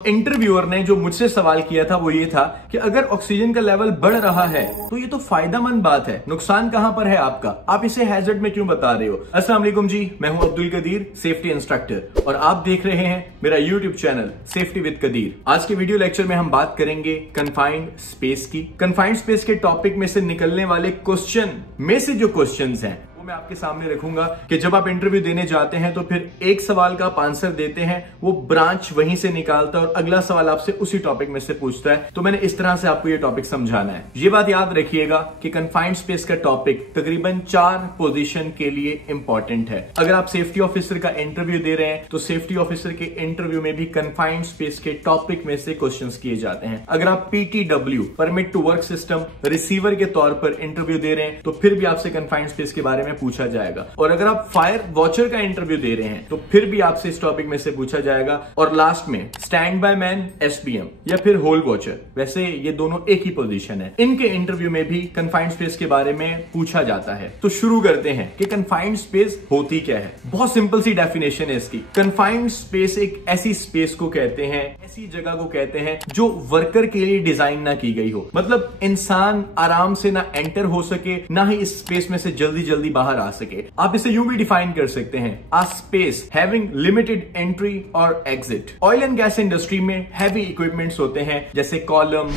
Interviewer ने जो मुझसे सवाल किया था वो ये था कि अगर ऑक्सीजन का लेवल बढ़ रहा है तो ये तो फायदेमंद बात है, नुकसान कहां पर है आपका, आप इसे हैजर्ड में क्यों बता रहे हो। अस्सलाम वालेकुम जी, मैं हूं अब्दुल कदीर, सेफ्टी इंस्ट्रक्टर, और आप देख रहे हैं मेरा YouTube channel safety with Qadir. आज के वीडियो लेक्चर में हम बात करेंगे कन्फाइंड स्पेस की। कन्फाइंड स्पेस के टॉपिक में से निकलने वाले क्वेश्चन में से जो क्वेश्चंस हैं मैं आपके सामने रखूंगा कि जब आप इंटरव्यू देने जाते हैं तो फिर एक सवाल का आप आंसर देते हैं, वो ब्रांच वहीं से निकालता है और अगला सवाल आपसे उसी टॉपिक में से पूछता है। तो मैंने इस तरह से आपको ये टॉपिक समझाना है। ये बात याद रखिएगा कि कन्फाइंड स्पेस का टॉपिक तकरीबन 4 पोजीशन के लिए इंपॉर्टेंट है। अगर आप सेफ्टी ऑफिसर का इंटरव्यू दे रहे हैं तो सेफ्टी ऑफिसर के इंटरव्यू में भी कन्फाइंड स्पेस के टॉपिक में से क्वेश्चन किए जाते हैं। अगर आप PTW permit to work system receiver के तौर पर इंटरव्यू दे रहे हैं तो फिर भी आपसे कन्फाइंड स्पेस के बारे में पूछा जाएगा। और अगर आप फायर वॉचर का इंटरव्यू दे रहे हैं तो फिर भी आपसे इस टॉपिक में से पूछा जाएगा। और लास्ट में स्टैंड बाय मैन SBM या फिर होल वॉचर, वैसे ये दोनों एक ही पोजीशन है, इनके इंटरव्यू में भी कन्फाइंड स्पेस के बारे में पूछा जाता है। तो शुरू करते हैं कि कन्फाइंड स्पेस होती क्या है। बहुत सिंपल सी डेफिनेशन है इसकी। कन्फाइंड स्पेस एक ऐसी स्पेस को कहते हैं, ऐसी जगह को कहते हैं जो वर्कर के लिए डिजाइन ना की गई हो। मतलब इंसान आराम से ना एंटर हो सके, ना ही इस स्पेस में से जल्दी जल्दी बाहर आ सके। आप इसे यूं भी डिफाइन कर सकते हैं, आ स्पेस हैविंग लिमिटेड एंट्री और exit. Oil and gas industry में हैवी इक्विपमेंट्स होते हैं जैसे कॉलम,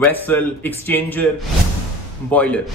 वेसल, एक्सचेंजर, बॉयलर।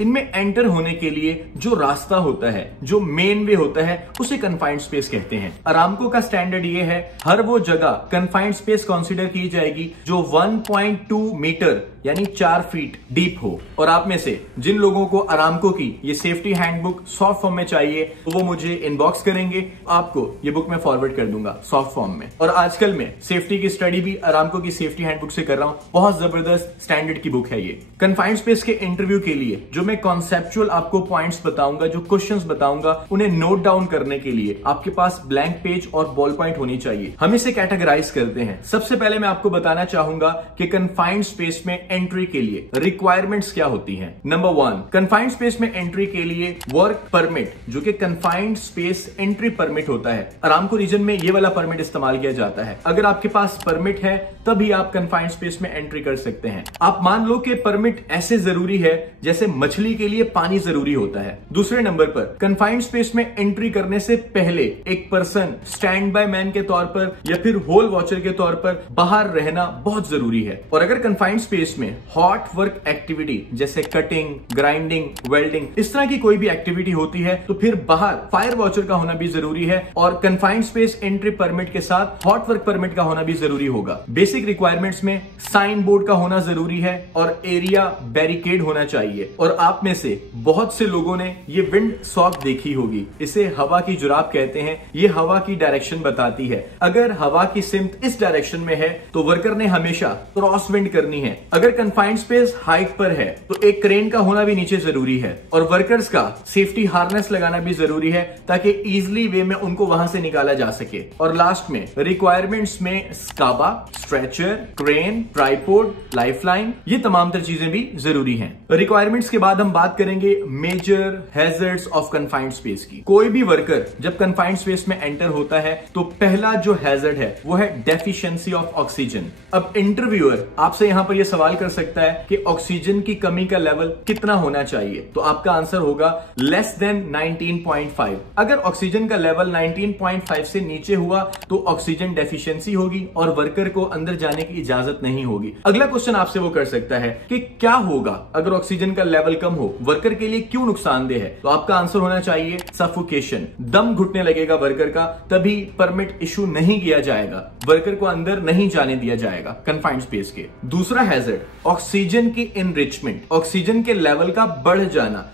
इनमें एंटर होने के लिए जो रास्ता होता है, जो मेन वे होता है, उसे कन्फाइंड स्पेस कहते हैं। अरामको का स्टैंडर्ड ये है, हर वो जगह कन्फाइंड स्पेस कंसीडर की जाएगी जो 1.2 मीटर यानी 4 फीट डीप हो। और आप में से जिन लोगों को अरामको की ये सेफ्टी हैंडबुक सॉफ्ट फॉर्म में चाहिए तो वो मुझे इनबॉक्स करेंगे, आपको ये बुक मैं फॉरवर्ड कर दूंगा सॉफ्ट फॉर्म में। और आजकल मैं सेफ्टी की स्टडी भी अरामको की सेफ्टी हैंडबुक से कर रहा हूं, बहुत जबरदस्त स्टैंडर्ड की बुक है ये। कन्फाइंड स्पेस के इंटरव्यू के लिए जो मैं कॉन्सेप्चुअल आपको पॉइंट्स बताऊंगा, जो क्वेश्चंस बताऊंगा, उन्हें नोट डाउन करने के लिए आपके पास ब्लैंक पेज और बॉल पॉइंट होनी चाहिए। हम इसे कैटेगराइज करते हैं। सबसे पहले मैं आपको बताना चाहूंगा कि कन्फाइंड स्पेस में एंट्री के लिए रिक्वायरमेंट्स क्या होती हैं। नंबर 1, कन्फाइंड स्पेस में एंट्री के लिए वर्क परमिट, जो कि कन्फाइंड स्पेस एंट्री परमिट होता है। अरामको रीजन में ये वाला परमिट इस्तेमाल किया जाता है। अगर आपके पास परमिट है तभी आप कन्फाइंड स्पेस में एंट्री कर सकते हैं। आप मान लो कि परमिट ऐसे जरूरी है जैसे मछली के लिए पानी जरूरी होता है। दूसरे नंबर पर कन्फाइंड स्पेस में एंट्री करने से पहले एक पर्सन स्टैंड बाय मैन के तौर पर या फिर होल वॉचर के तौर पर बाहर रहना बहुत जरूरी है। और अगर कन्फाइंड स्पेस में हॉट वर्क एक्टिविटी जैसे कटिंग, ग्राइंडिंग, वेल्डिंग, इस तरह की कोई भी एक्टिविटी होती है तो फिर बाहर फायर वॉचर का होना भी जरूरी है। और कन्फाइंड स्पेस एंट्री परमिट के साथ हॉट वर्क परमिट का होना भी जरूरी होगा। बेसिक रिक्वायरमेंट्स में साइन बोर्ड का होना जरूरी है और एरिया बैरिकेड होना चाहिए। और आप में से बहुत से लोगों ने ये विंड सॉक देखी होगी, इसे हवा की जुराब कहते हैं। ये हवा की डायरेक्शन बताती है। अगर हवा की सिमत इस डायरेक्शन में है तो वर्कर ने हमेशा क्रॉस विंड करनी है। अगर कन्फाइंड स्पेस हाइट पर है तो एक क्रेन का होना भी नीचे जरूरी है। और वर्कर्स का सेफ्टी हार्नेस लगाना भी जरूरी है ताकि इजीली वे में उनको वहां से निकाला जा सके। और लास्ट में रिक्वायरमेंट्स में स्काबा, स्ट्रेचर, क्रेन, ट्राइपोड, लाइफलाइन, ये तमाम तर चीजें भी जरूरी हैं। रिक्वायरमेंट्स के बाद हम बात करेंगे major hazards of confined space की। कोई भी वर्कर जब कन्फाइंड स्पेस में एंटर होता है तो पहला जो हैजर्ड है वो है डेफिशिएंसी ऑफ ऑक्सीजन। अब इंटरव्यूअर आपसे यहां पर यह सवाल कर सकता है कि ऑक्सीजन की कमी का लेवल कितना होना चाहिए, तो आपका आंसर होगा लेस देन 19.5। अगर ऑक्सीजन का लेवल 19.5 से नीचे हुआ तो ऑक्सीजन डेफिशिएंसी होगी और वर्कर को अंदर जाने की इजाजत नहीं होगी। अगला क्वेश्चन आपसे वो कर सकता है कि क्या होगा अगर ऑक्सीजन का लेवल कम हो, वर्कर के लिए क्यों नुकसानदेह है, तो आपका आंसर होना चाहिए सफोकेशन। दम घुटने लगेगा वर्कर का, तभी परमिट इशू नहीं किया जाएगा, वर्कर को अंदर नहीं जाने दिया जाएगा कन्फाइंड स्पेस के। दूसरा हैजर्ड ऑक्सीजन की इनरिचमेंट, ऑक्सीजन के लेवल का बढ़ जाना।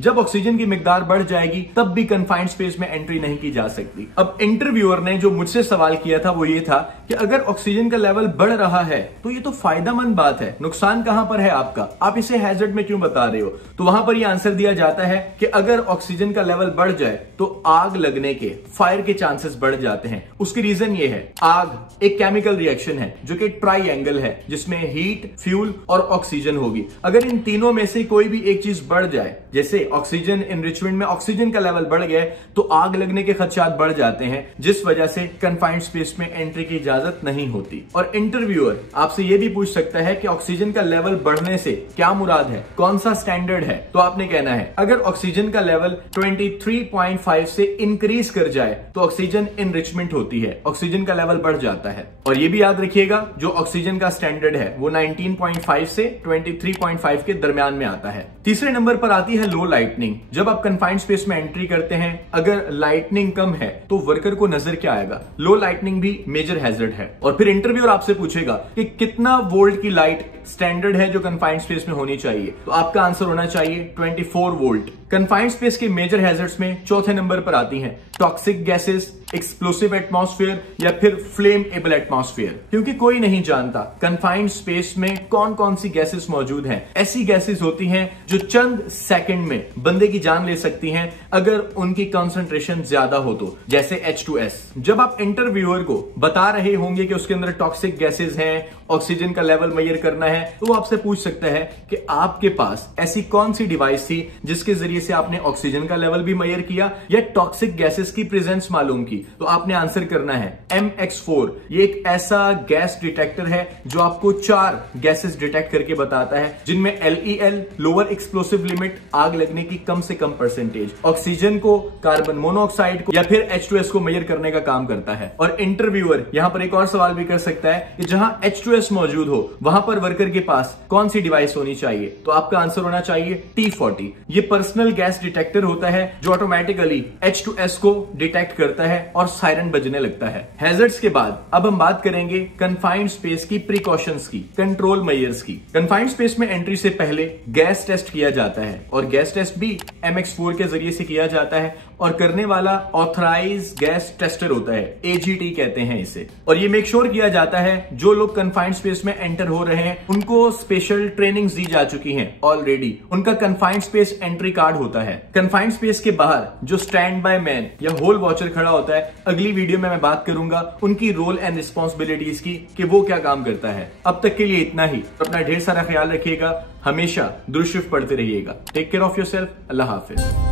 जब ऑक्सीजन की मिकदार बढ़ जाएगी तब भी कन्फाइंड स्पेस में एंट्री नहीं की जा सकती। अब इंटरव्यूअर ने जो मुझसे सवाल किया था वो ये था कि अगर ऑक्सीजन का लेवल बढ़ रहा है तो ये तो फायदेमंद बात है, नुकसान कहां पर है आपका, आप इसे हैजर्ड में क्यों बता रहे हो। तो वहां पर ये आंसर दिया जाता है कि अगर ऑक्सीजन का लेवल बढ़ जाए तो आग लगने के, फायर के चांसेस बढ़ जाते हैं। उसकी रीजन ये है, आग एक केमिकल रिएक्शन है जो कि ट्राइएंगल है, जिसमें हीट, फ्यूल और ऑक्सीजन होगी। अगर इन तीनों में से कोई भी एक चीज बढ़ जाए, जैसे ऑक्सीजन एनरिचमेंट में ऑक्सीजन का लेवल बढ़ गया तो आग लगने के खदशात बढ़ जाते हैं, जिस वजह से कन्फाइंड स्पेस में एंट्री की इजाजत नहीं होती। और इंटरव्यूअर आपसे यह भी पूछ सकता है कि ऑक्सीजन का लेवल बढ़ने से क्या मुराद है, कौन सा स्टैंडर्ड है। तो आपने कहना है अगर ऑक्सीजन का लेवल 23.5 से इंक्रीज कर जाए तो ऑक्सीजन एनरिचमेंट होती है, ऑक्सीजन का लेवल बढ़ जाता है। और यह भी याद रखिएगा जो ऑक्सीजन का स्टैंडर्ड है वो 19.5 से 23.5 के दरमियान में आता है। तीसरे नंबर पर आती है लो लाइटनिंग। जब आप कन्फाइंड स्पेस में एंट्री करते हैं, अगर लाइटनिंग कम है तो वर्कर को नजर क्या आएगा, लो लाइटनिंग भी मेजर हैजर्ड है। और फिर इंटरव्यूअर आपसे पूछेगा कि कितना वोल्ट की लाइट स्टैंडर्ड है जो कन्फाइंड स्पेस में होनी चाहिए, तो आपका आंसर होना चाहिए 24 वोल्ट। कन्फाइंड स्पेस के मेजर हैजर्ड्स में चौथे नंबर पर आती हैं टॉक्सिक गैसेस, एक्सप्लोसिव एटमॉस्फेयर या फिर फ्लेमेबल एटमॉस्फेयर। क्योंकि कोई नहीं जानता कन्फाइंड स्पेस में कौन कौन सी गैसेस मौजूद हैं। ऐसी गैसेस होती हैं जो चंद सेकंड में बंदे की जान ले सकती हैं अगर उनकी कंसंट्रेशन ज्यादा हो तो, जैसे H2S। जब आप इंटरव्यूअर को बता रहे होंगे कि उसके अंदर टॉक्सिक गैसेस हैं, ऑक्सीजन का लेवल मेजर करना है, तो वो आपसे पूछ सकता है कि आपके पास ऐसी कौन सी डिवाइस थी जिसके जरिए से आपने ऑक्सीजन का लेवल भी मेजर किया या टॉक्सिक गैसेस की प्रेजेंस मालूम की। तो आपने आंसर करना है MX4। ये एक ऐसा गैस डिटेक्टर है जो आपको 4 गैसेस डिटेक्ट करके बताता है, जिनमें LEL, लोअर एक्सप्लोसिव लिमिट, आग लगने की कम से कम परसेंटेज, ऑक्सीजन को, कार्बन मोनोऑक्साइड को या फिर H2S को मेजर करने का काम करता है। और इंटरव्यूअर यहां पर एक और सवाल भी कर सकता है कि जहां H2S मौजूद हो वहां पर वर्कर के पास कौन सी डिवाइस होनी चाहिए। तो आपका आंसर होना चाहिए T40। ये पर्सनल गैस डिटेक्टर होता है जो ऑटोमेटिकली H2S को डिटेक्ट करता है और सायरन बजने लगता है। हैजर्ड्स के बाद अब हम बात करेंगे कन्फाइंड स्पेस की प्रिकॉशंस की, कंट्रोल मेजर्स की। कन्फाइंड स्पेस में एंट्री से पहले गैस टेस्ट किया जाता है और गैस टेस्ट भी MX4 के जरिए से किया जाता है और करने वाला ऑथराइज गैस टेस्टर होता है, AGT कहते हैं इसे। और ये मेक श्योर किया जाता है जो लोग कन्फाइंड स्पेस में एंटर हो रहे हैं उनको स्पेशल ट्रेनिंग्स दी जा चुकी हैं ऑलरेडी, उनका कन्फाइंड स्पेस एंट्री कार्ड होता है। कन्फाइंड स्पेस के बाहर जो स्टैंड बाय मैन या होल वॉचर खड़ा होता है, अगली वीडियो में मैं बात करूंगा उनकी रोल एंड रिस्पॉन्सिबिलिटीज की कि वो क्या काम करता है। अब तक के लिए इतना ही। अपना ढेर सारा ख्याल रखिएगा, हमेशा दुरूद शरीफ पढ़ते रहिएगा। Take care of yourself. Allah Hafiz.